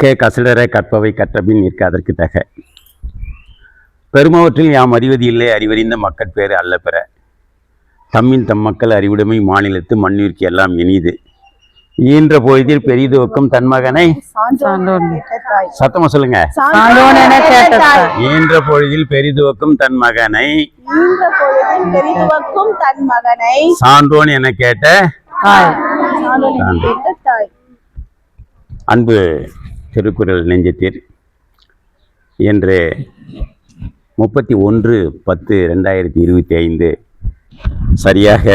கற்க கசடர கற்பவை கற்றபின் நிற்க அதற்கு தக. பெருமவற்றில் யாம் அறிவது இல்லை அறிவறிந்த மக்கட் பேறு அல்ல பெற. தம்மின் தம் மக்கள் அறிவுடைமை மாநிலத்து மண்ணிற்கு எல்லாம் இனிது. ஈன்ற பொழுதில் பெரிதுவக்கும் தன் மகனை சத்தமா சொல்லுங்க. ஈன்ற பொழுதில் பெரிதுவக்கும் தன் மகனை சான்றோன் என கேட்ட அன்பு திருக்குறள் நெஞ்சத்தீர். என்று முப்பத்தி ஒன்று பத்து ரெண்டாயிரத்தி இருபத்தி ஐந்து சரியாக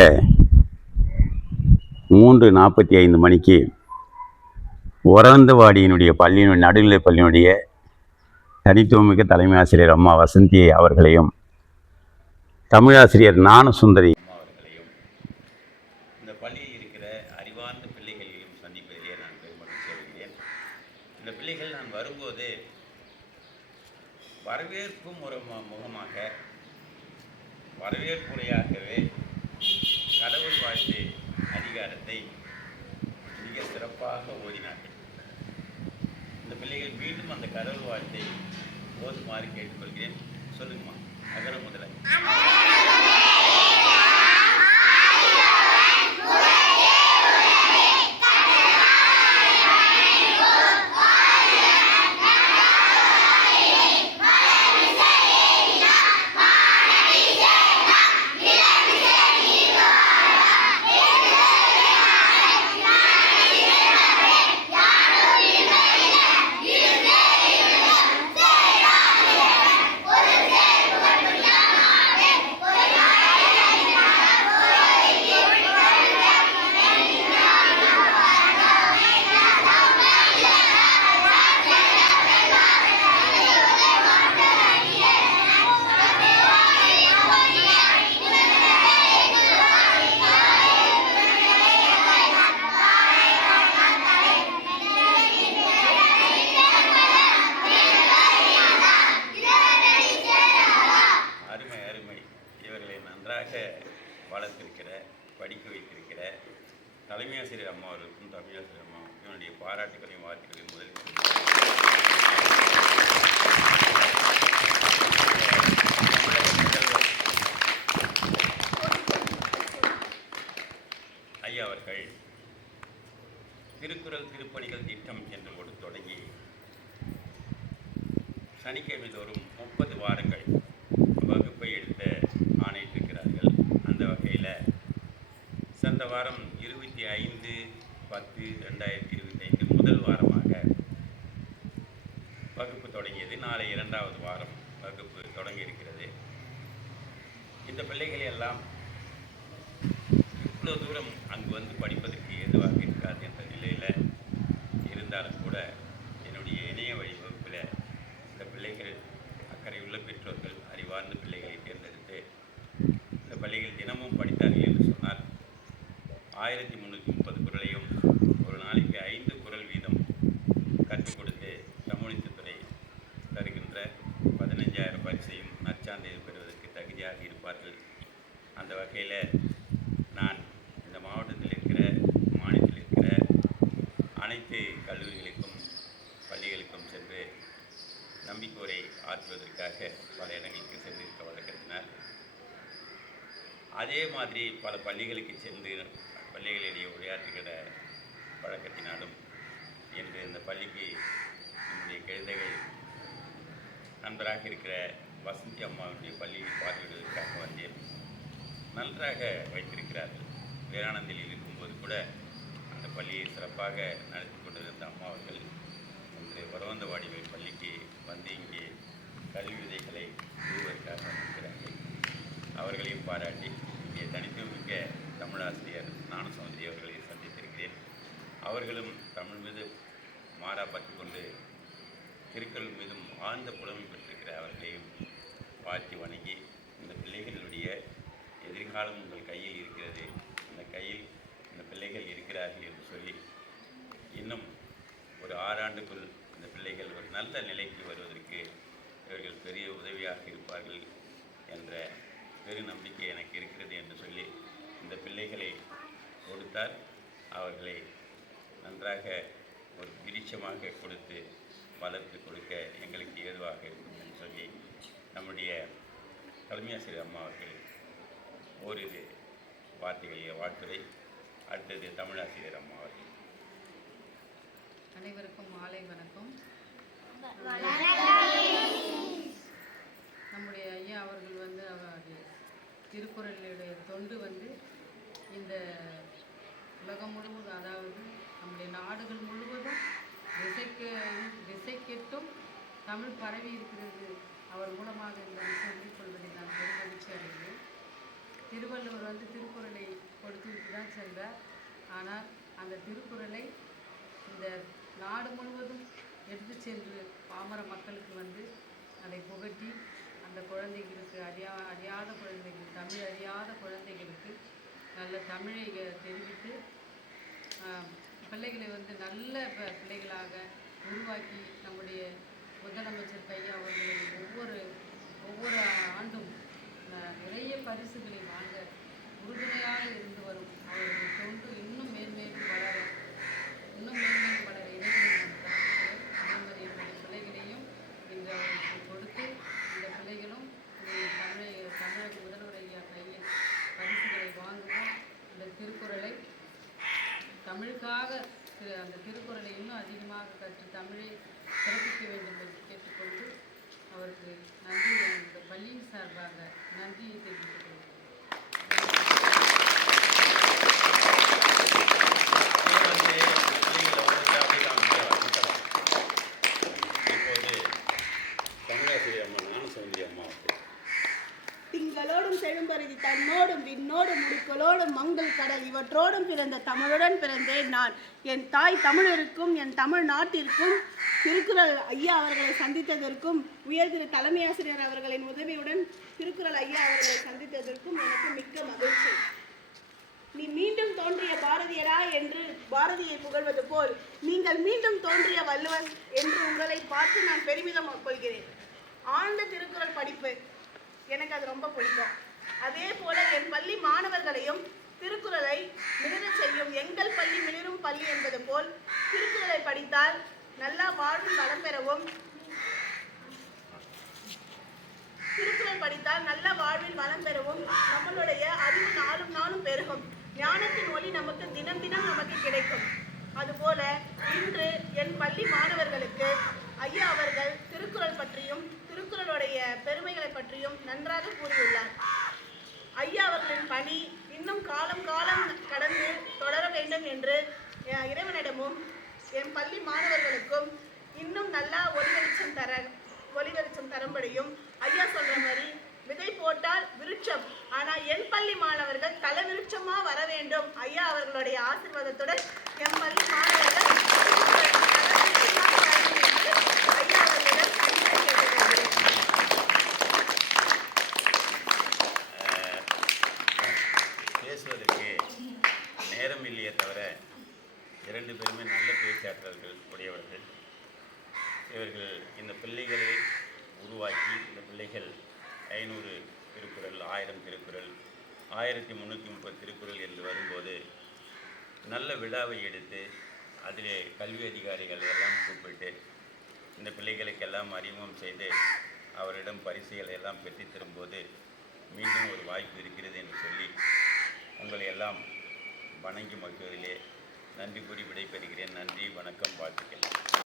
மூன்று நாற்பத்தி ஐந்து மணிக்கு ஒரந்தவாடியினுடைய பள்ளியினுடைய நடுநிலை பள்ளியினுடைய தனித்துவமிக்க தலைமை ஆசிரியர் அம்மா வசந்தி அவர்களையும் தமிழாசிரியர் ஞானசுந்தரி அவர்களையும் இந்த பள்ளியில் இருக்கிற அறிவார்ந்த பிள்ளைகளையும் சந்திப்பதிலே நான் பெருமகிழ்ச்சி அடைகிறேன் இந்த பிள்ளைகள் நான் வரும்போது வரவேற்பும் ஒரு மு- முகமாக வரவேற்புரையாகவே கடவுள் வாழ்த்து அதிகாரத்தை மிக சிறப்பாக ஓதினார்கள். இந்த பிள்ளைகள் மீண்டும் அந்த கடவுள் வாழ்த்தை ஓதுமாறு கேட்டுக்கொள்கிறேன். சொல்லுங்கம்மா அகர முதல. இந்த பிள்ளைகளை எல்லாம் இவ்வளோ தூரம் அங்கு வந்து படிப்பதற்கு ஏதுவாக இருக்காது என்ற நிலையில் இருந்தாலும் கூட என்னுடைய இணைய வழி வகுப்பில் இந்த பிள்ளைகள் அக்கறையுள்ள பெற்றோர்கள் அறிவார்ந்த பிள்ளைகளை தேர்ந்தெடுத்து இந்த பள்ளிகள் தினமும் படித்தார்கள் என்று சொன்னால் ஆயிரத்தி முந்நூற்றி முப்பது குரலை அந்த வகையில் நான் இந்த மாவட்டத்தில் இருக்கிற மாநிலத்தில் இருக்கிற அனைத்து கல்லூரிகளுக்கும் பள்ளிகளுக்கும் சென்று நம்பிக்கோரை ஆற்றுவதற்காக பல இடங்களுக்கு சென்றிருக்க வழக்கத்தினால் அதே மாதிரி பல பள்ளிகளுக்கு சென்று பள்ளிகளிடையே உரையாற்றுகிற பழக்கத்தினாலும் என்று இந்த பள்ளிக்கு என்னுடைய குழந்தைகள் நண்பராக இருக்கிற வசந்தி அம்மாவுடைய பள்ளியை பார்வையிடுவதற்காக வந்தேன். நன்றாக வைத்திருக்கிறார்கள். வேளானந்தில் இருக்கும்போது கூட அந்த பள்ளியை சிறப்பாக நடத்தி கொண்டிருந்த அம்மா அவர்கள் இன்று பரவந்தவாடி பள்ளிக்கு வந்து இங்கே கல்வி விதைகளை கூறுவதற்காக வந்திருக்கிறார்கள் அவர்களையும் பாராட்டி இங்கே தனித்துவமிக்க தமிழாசிரியர் ஞானசௌந்தரி அவர்களை சந்தித்திருக்கிறேன். அவர்களும் தமிழ் மீது மாறா பற்று கொண்டு திருக்குறள் மீதும் ஆழ்ந்த புலமை பெற்றிருக்கிற அவர்களையும் வாழ்த்தி வணங்கி இந்த பிள்ளைகளுடைய எதிர்காலம் உங்கள் கையில் இருக்கிறது. அந்த கையில் இந்த பிள்ளைகள் இருக்கிறார்கள் என்று சொல்லி இன்னும் ஒரு ஆறாண்டுக்குள் இந்த பிள்ளைகள் ஒரு நல்ல நிலைக்கு வருவதற்கு இவர்கள் பெரிய உதவியாக இருப்பார்கள் என்ற பெரு நம்பிக்கை எனக்கு இருக்கிறது என்று சொல்லி இந்த பிள்ளைகளை கொடுத்தால் அவர்களை நன்றாக ஒரு விருட்சமாக கொடுத்து வளர்த்து கொடுக்க எங்களுக்கு ஏதுவாக இருக்கும் என்று சொல்லி நம்முடைய தலைமையாசிரியர் அம்மா அவர்கள் ஓரிரு வார்த்தைகளை வாழ்த்துறை அடுத்தது தமிழாசிரியர் அம்மா அவர்கள். அனைவருக்கும் மாலை வணக்கம். நம்முடைய ஐயா அவர்கள் வந்து அவருடைய திருக்குறளுடைய தொண்டு வந்து இந்த உலகம் முழுவதும் அதாவது நம்முடைய நாடுகள் முழுவதும் திசைக்கு திசைக்கெட்டும் தமிழ் பரவி இருக்கிறது. அவர் மூலமாக இந்த சொல்லிக் கொள்வதை நான் பெருமகிழ்ச்சி அடைகிறேன். திருவள்ளுவர் வந்து திருக்குறளை கொடுத்துட்டு தான் சென்றார் ஆனால் அந்த திருக்குறளை இந்த நாடு முழுவதும் எடுத்து சென்று பாமர மக்களுக்கு வந்து அதை புகட்டி அந்த குழந்தைகளுக்கு அறியா அறியாத குழந்தைகள் தமிழ் அறியாத குழந்தைகளுக்கு நல்ல தமிழை தெரிவித்து பிள்ளைகளை வந்து நல்ல ப- பிள்ளைகளாக உருவாக்கி நம்முடைய முதலமைச்சர் கையா அவர்களை ஒவ்வொரு ஒவ்வொரு ஆண்டும் நிறைய பரிசுகளை வாங்க உறுதுணையாக இருந்து வரும். அவருடைய தொண்டு இன்னும் மேன்மேலும் வளர இன்னும் மேன்மேலும் வளர இணைகளையும் என்னுடைய பிள்ளைகளையும் இன்று அவருக்கு கொடுத்து இந்த பிள்ளைகளும் தமிழை தமிழக முதல்வர் ஐயா கையில் பரிசுகளை வாங்குவோம். இந்த திருக்குறளை தமிழுக்காக அந்த திருக்குறளை இன்னும் அதிகமாக கற்று தமிழை சிறப்பிக்க வேண்டும் என்று கேட்டுக்கொண்டு அவருக்கு நன்றி இந்த பள்ளியின் சார்பாக நன்றியை தெரிவித்துக் கொள்கிறேன். திங்களோடும் செழும்பருதி தன்னோடும் விண்ணோடும் முடுக்களோடும் மங்கள் கடல் இவற்றோடும் பிறந்த தமிழுடன் பிறந்தேன் நான். என் தாய் தமிழருக்கும் என் தமிழ் நாட்டிற்கும் திருக்குறள் ஐயா அவர்களை சந்தித்ததற்கும் உயர் திரு தலைமை ஆசிரியர் அவர்களின் உதவியுடன் திருக்குறள் ஐயா அவர்களை சந்தித்ததற்கும் எனக்கு மிக்க மகிழ்ச்சி. நீ மீண்டும் தோன்றிய பாரதியரா என்று பாரதியை புகழ்வது போல் நீங்கள் மீண்டும் தோன்றிய வள்ளுவன் என்று உங்களை பார்த்து நான் பெருமிதம் கொள்கிறேன். ஆழ்ந்த திருக்குறள் படிப்பு எனக்கு அது ரொம்ப பிடிக்கும். அதே போல என் பள்ளி மாணவர்களையும் திருக்குறளை மிளிரச் செய்யும் எங்கள் பள்ளி மிளிரும் பள்ளி என்பது போல் திருக்குறளை படித்தால் நல்லா வாழ்வில் வளம் பெறவும். திருக்குறள் படித்தால் நல்ல வாழ்வில் வளம் பெறவும் நம்மளுடைய அறிவு நாளும் நாளும் பெருகும். ஞானத்தின் ஒளி நமக்கு தினம் தினம் நமக்கு கிடைக்கும். அதுபோல இன்று என் பள்ளி மாணவர்களுக்கு ஐயா அவர்கள் திருக்குறள் பற்றியும் திருக்குறளுடைய பெருமைகளை பற்றியும் நன்றாக கூறியுள்ளார். ஐயா அவர்களின் பணி இன்னும் காலம் காலம் கடந்து தொடர வேண்டும் என்று இறைவனிடமும் என் பள்ளி மாணவர்களுக்கும் இன்னும் நல்லா ஒளி வெளிச்சம் தர ஒளி வெளிச்சம் தரும்படியும் ஐயா சொல்ற மாதிரி விதை போட்டால் விருட்சம். ஆனா என் பள்ளி மாணவர்கள் தலை விருட்சமா வர வேண்டும். ஐயா அவர்களுடைய ஆசிர்வாதத்துடன் என் பள்ளி மாணவர்கள் தல விருட்சமாக வர வேண்டும் என்று ஐயா அவர்களிடம் அன்புடன் கேட்டுக்கொள்கிறேன். பேசுவதற்கு நேரம் இல்லையே தவிர இரண்டு பேருமே நல்ல பேச்சாற்றல்கள் உடையவர்கள். இவர்கள் இந்த பிள்ளைகளை உருவாக்கி இந்த பிள்ளைகள் ஐநூறு திருக்குறள் ஆயிரம் திருக்குறள் ஆயிரத்தி முந்நூற்றி முப்பது திருக்குறள் என்று வரும்போது நல்ல விழாவை எடுத்து அதிலே கல்வி அதிகாரிகள் எல்லாம் கூப்பிட்டு இந்த பிள்ளைகளுக்கெல்லாம் அறிமுகம் செய்து அவரிடம் பரிசுகளை எல்லாம் பெற்றுத் தரும்போது மீண்டும் ஒரு வாய்ப்பு இருக்கிறது என்று சொல்லி உங்களை எல்லாம் வணங்கி மகிழ்வதிலே நன்றி கூறி விடைபெறுகிறேன். நன்றி வணக்கம் வாழ்த்துக்கள்.